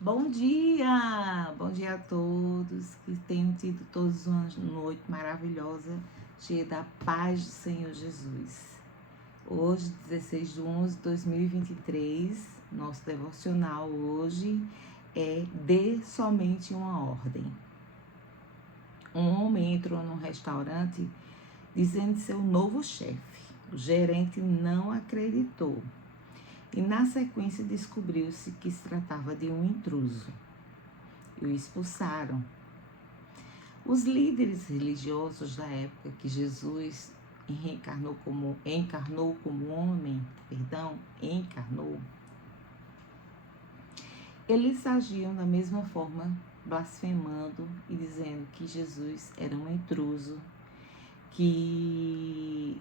Bom dia! Bom dia a todos, que tenham tido todos uma noite maravilhosa, cheia da paz do Senhor Jesus. Hoje, 16 de 11 de 2023, nosso devocional hoje é Dê Somente uma Ordem. Um homem entrou num restaurante dizendo ser o novo chefe. O gerente não acreditou. E na sequência descobriu-se que se tratava de um intruso e o expulsaram. Os líderes religiosos da época que Jesus encarnou como homem, eles agiam da mesma forma, blasfemando e dizendo que Jesus era um intruso, que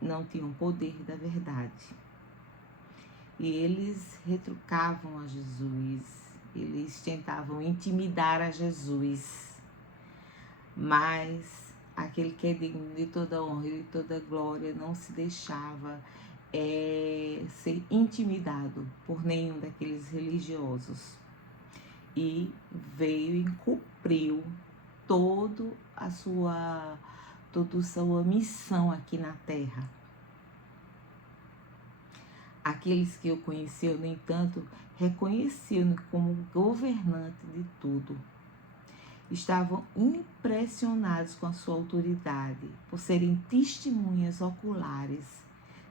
não tinha o poder da verdade. E eles retrucavam a Jesus, eles tentavam intimidar a Jesus, mas aquele que é digno de toda honra e de toda glória não se deixava ser intimidado por nenhum daqueles religiosos. E veio e cumpriu toda a sua missão aqui na terra. Aqueles que o conheciam, no entanto, reconheciam-no como governante de tudo. Estavam impressionados com a sua autoridade, por serem testemunhas oculares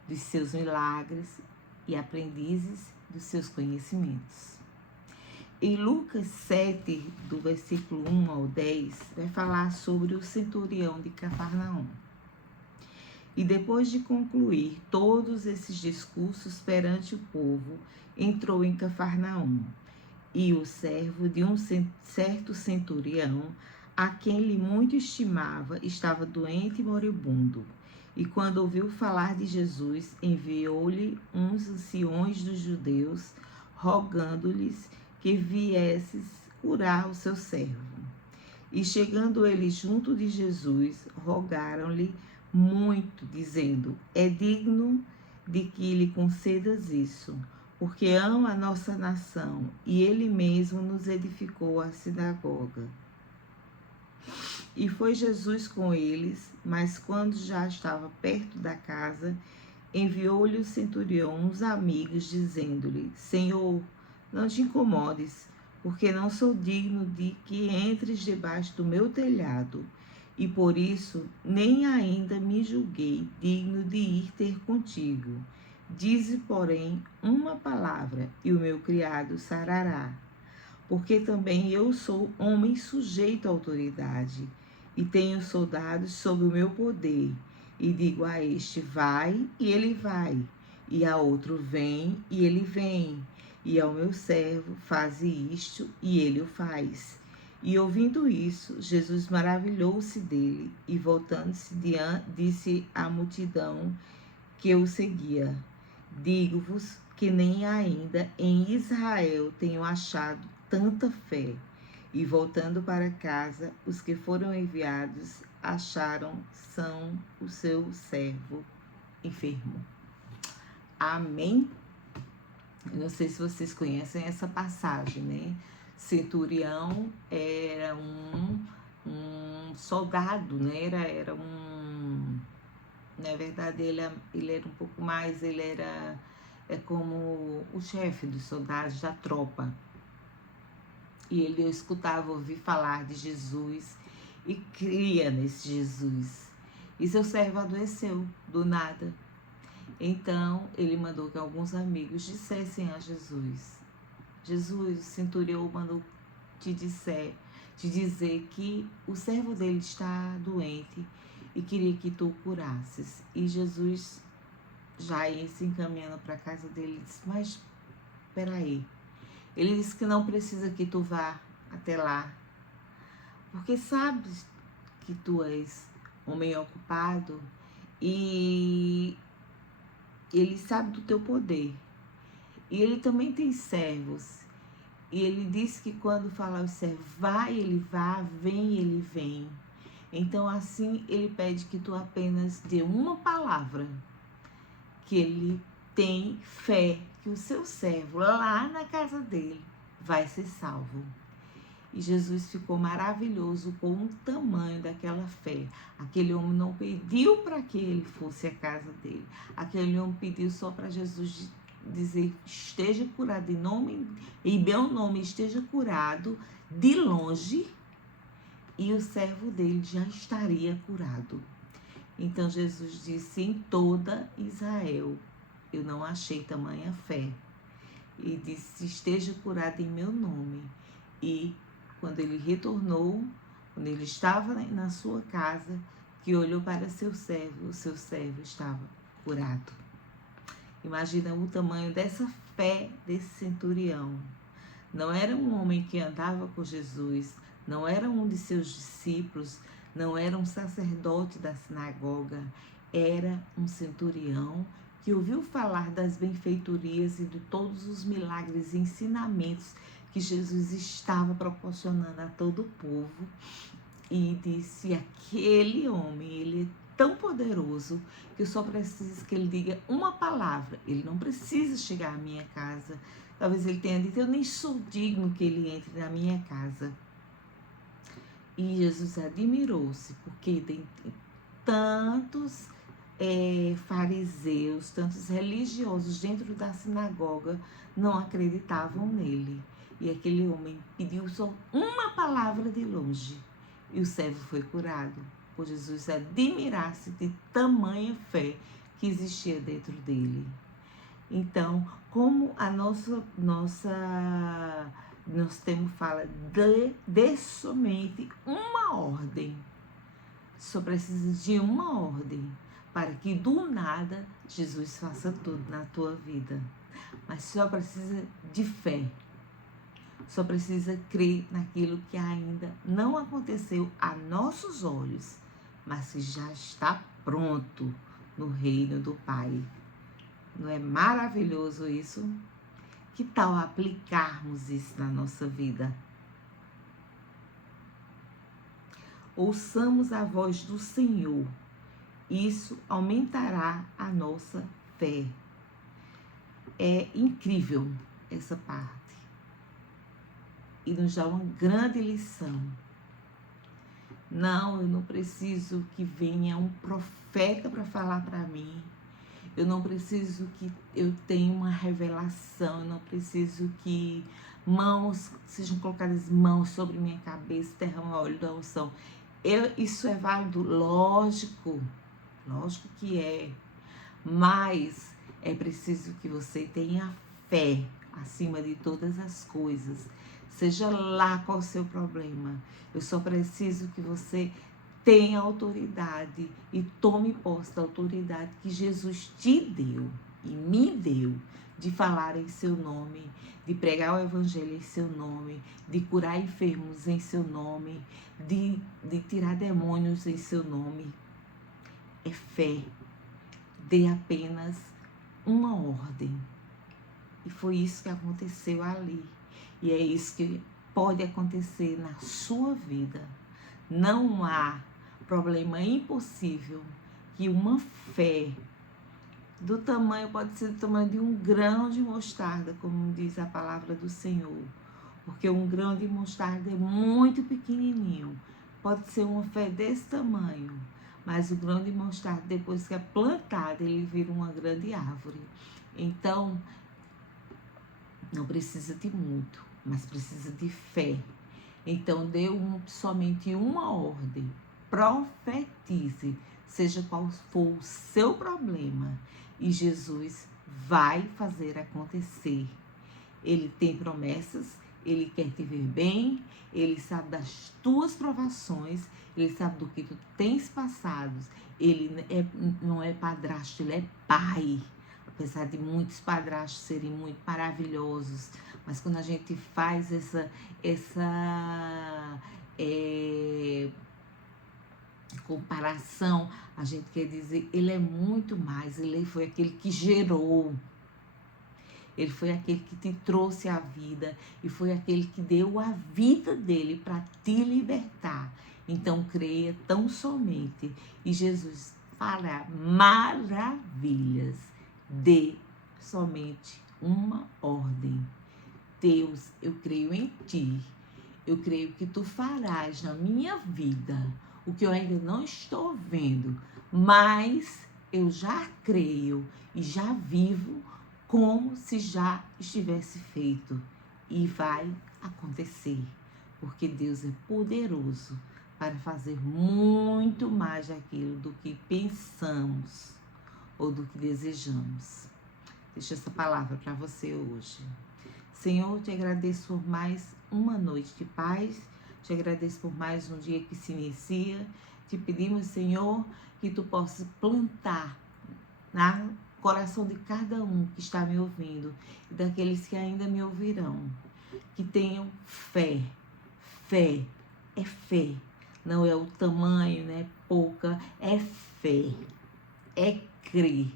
dos seus milagres e aprendizes dos seus conhecimentos. Em Lucas 7, do versículo 1 ao 10, vai falar sobre o centurião de Cafarnaum. E depois de concluir todos esses discursos perante o povo, entrou em Cafarnaum. E o servo de um certo centurião, a quem ele muito estimava, estava doente e moribundo. E quando ouviu falar de Jesus, enviou-lhe uns anciões dos judeus, rogando-lhes que viesses curar o seu servo. E chegando eles junto de Jesus, rogaram-lhe muito, dizendo: é digno de que lhe concedas isso, porque ama a nossa nação e ele mesmo nos edificou a sinagoga. E foi Jesus com eles, mas quando já estava perto da casa, enviou-lhe o centurião uns amigos, dizendo-lhe: Senhor, não te incomodes, porque não sou digno de que entres debaixo do meu telhado. E por isso nem ainda me julguei digno de ir ter contigo. Dize, porém, uma palavra, e o meu criado sarará. Porque também eu sou homem sujeito à autoridade, e tenho soldados sob o meu poder. E digo a este, vai, e ele vai. E a outro, vem, e ele vem. E ao meu servo, faze isto, e ele o faz. E ouvindo isso, Jesus maravilhou-se dele, e voltando-se, disse à multidão que o seguia: digo-vos que nem ainda em Israel tenho achado tanta fé. E voltando para casa, os que foram enviados acharam são o seu servo enfermo. Amém? Eu não sei se vocês conhecem essa passagem, né? Centurião era um soldado, né? Era um... Na verdade, ele era um pouco mais... Ele era como o chefe dos soldados da tropa. E ele escutava ouvir falar de Jesus e cria nesse Jesus. E seu servo adoeceu do nada. Então, ele mandou que alguns amigos dissessem a Jesus: Jesus, o centurião mandou te dizer que o servo dele está doente e queria que tu o curasses. E Jesus, já ia se encaminhando para a casa dele, disse: mas peraí. Ele disse que não precisa que tu vá até lá, porque sabes que tu és homem ocupado e ele sabe do teu poder. E ele também tem servos. E ele diz que quando fala ao servo, vai, ele vá, vem, ele vem. Então assim ele pede que tu apenas dê uma palavra, que ele tem fé que o seu servo lá na casa dele vai ser salvo. E Jesus ficou maravilhoso com o tamanho daquela fé. Aquele homem não pediu para que ele fosse à casa dele. Aquele homem pediu só para Jesus dizer: esteja curado em meu nome, esteja curado de longe, e o servo dele já estaria curado. Então Jesus disse: em toda Israel eu não achei tamanha fé. E disse: esteja curado em meu nome. E quando ele retornou, quando ele estava na sua casa, que olhou para seu servo, o seu servo estava curado. Imagina o tamanho dessa fé desse centurião. Não era um homem que andava com Jesus, não era um de seus discípulos, não era um sacerdote da sinagoga, era um centurião que ouviu falar das benfeitorias e de todos os milagres e ensinamentos que Jesus estava proporcionando a todo o povo, e disse: aquele homem, ele é tão poderoso que eu só preciso que ele diga uma palavra, ele não precisa chegar à minha casa. Talvez ele tenha dito: eu nem sou digno que ele entre na minha casa. E Jesus admirou-se, porque tem tantos fariseus, tantos religiosos dentro da sinagoga não acreditavam nele. E aquele homem pediu só uma palavra de longe, e o servo foi curado, por Jesus admirar-se de tamanha fé que existia dentro dele. Então, como a nosso termo fala de somente uma ordem, só precisa de uma ordem para que do nada Jesus faça tudo na tua vida. Mas só precisa de fé, só precisa crer naquilo que ainda não aconteceu a nossos olhos, mas que já está pronto no reino do Pai. Não é maravilhoso isso? Que tal aplicarmos isso na nossa vida? Ouçamos a voz do Senhor. Isso aumentará a nossa fé. É incrível essa parte. E nos dá uma grande lição. Não, eu não preciso que venha um profeta para falar para mim. Eu não preciso que eu tenha uma revelação. Eu não preciso que sejam colocadas mãos sobre minha cabeça, derramar óleo da unção. Isso é válido? Lógico que é. Mas é preciso que você tenha fé acima de todas as coisas. Seja lá qual o seu problema. Eu só preciso que você tenha autoridade e tome posse da autoridade que Jesus te deu e me deu, de falar em seu nome, de pregar o evangelho em seu nome, de curar enfermos em seu nome, de tirar demônios em seu nome. É fé. Dê apenas uma ordem. E foi isso que aconteceu ali. E é isso que pode acontecer na sua vida. Não há problema impossível que uma fé do tamanho, pode ser do tamanho de um grão de mostarda, como diz a palavra do Senhor. Porque um grão de mostarda é muito pequenininho. Pode ser uma fé desse tamanho. Mas o grão de mostarda, depois que é plantado, ele vira uma grande árvore. Então, não precisa de muito, mas precisa de fé. Então, dê somente uma ordem. Profetize, seja qual for o seu problema. E Jesus vai fazer acontecer. Ele tem promessas, ele quer te ver bem, ele sabe das tuas provações, ele sabe do que tu tens passado. Ele não é padrasto, ele é pai. Apesar de muitos padrastos serem muito maravilhosos, mas quando a gente faz essa comparação, a gente quer dizer, ele é muito mais. Ele foi aquele que gerou. Ele foi aquele que te trouxe a vida e foi aquele que deu a vida dele para te libertar. Então, creia tão somente. E Jesus fará maravilhas. Dê somente uma ordem. Deus, eu creio em ti. Eu creio que tu farás na minha vida o que eu ainda não estou vendo, mas eu já creio e já vivo como se já estivesse feito. E vai acontecer, porque Deus é poderoso para fazer muito mais daquilo do que pensamos ou do que desejamos. Deixa essa palavra para você hoje. Senhor, te agradeço por mais uma noite de paz, te agradeço por mais um dia que se inicia. Te pedimos, Senhor, que tu possas plantar no coração de cada um que está me ouvindo e daqueles que ainda me ouvirão, que tenham fé. Fé é fé, não é o tamanho, né? Pouca, é fé, é crer.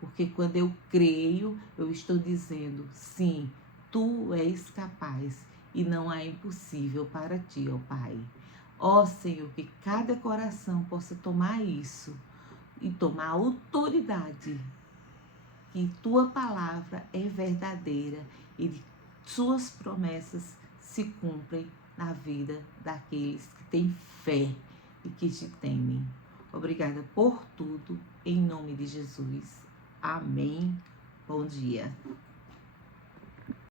Porque quando eu creio, eu estou dizendo, sim, tu és capaz e não há impossível para ti, ó Pai. Ó Senhor, que cada coração possa tomar isso e tomar autoridade, que tua palavra é verdadeira e suas promessas se cumprem na vida daqueles que têm fé e que te temem. Obrigada por tudo, em nome de Jesus. Amém. Bom dia.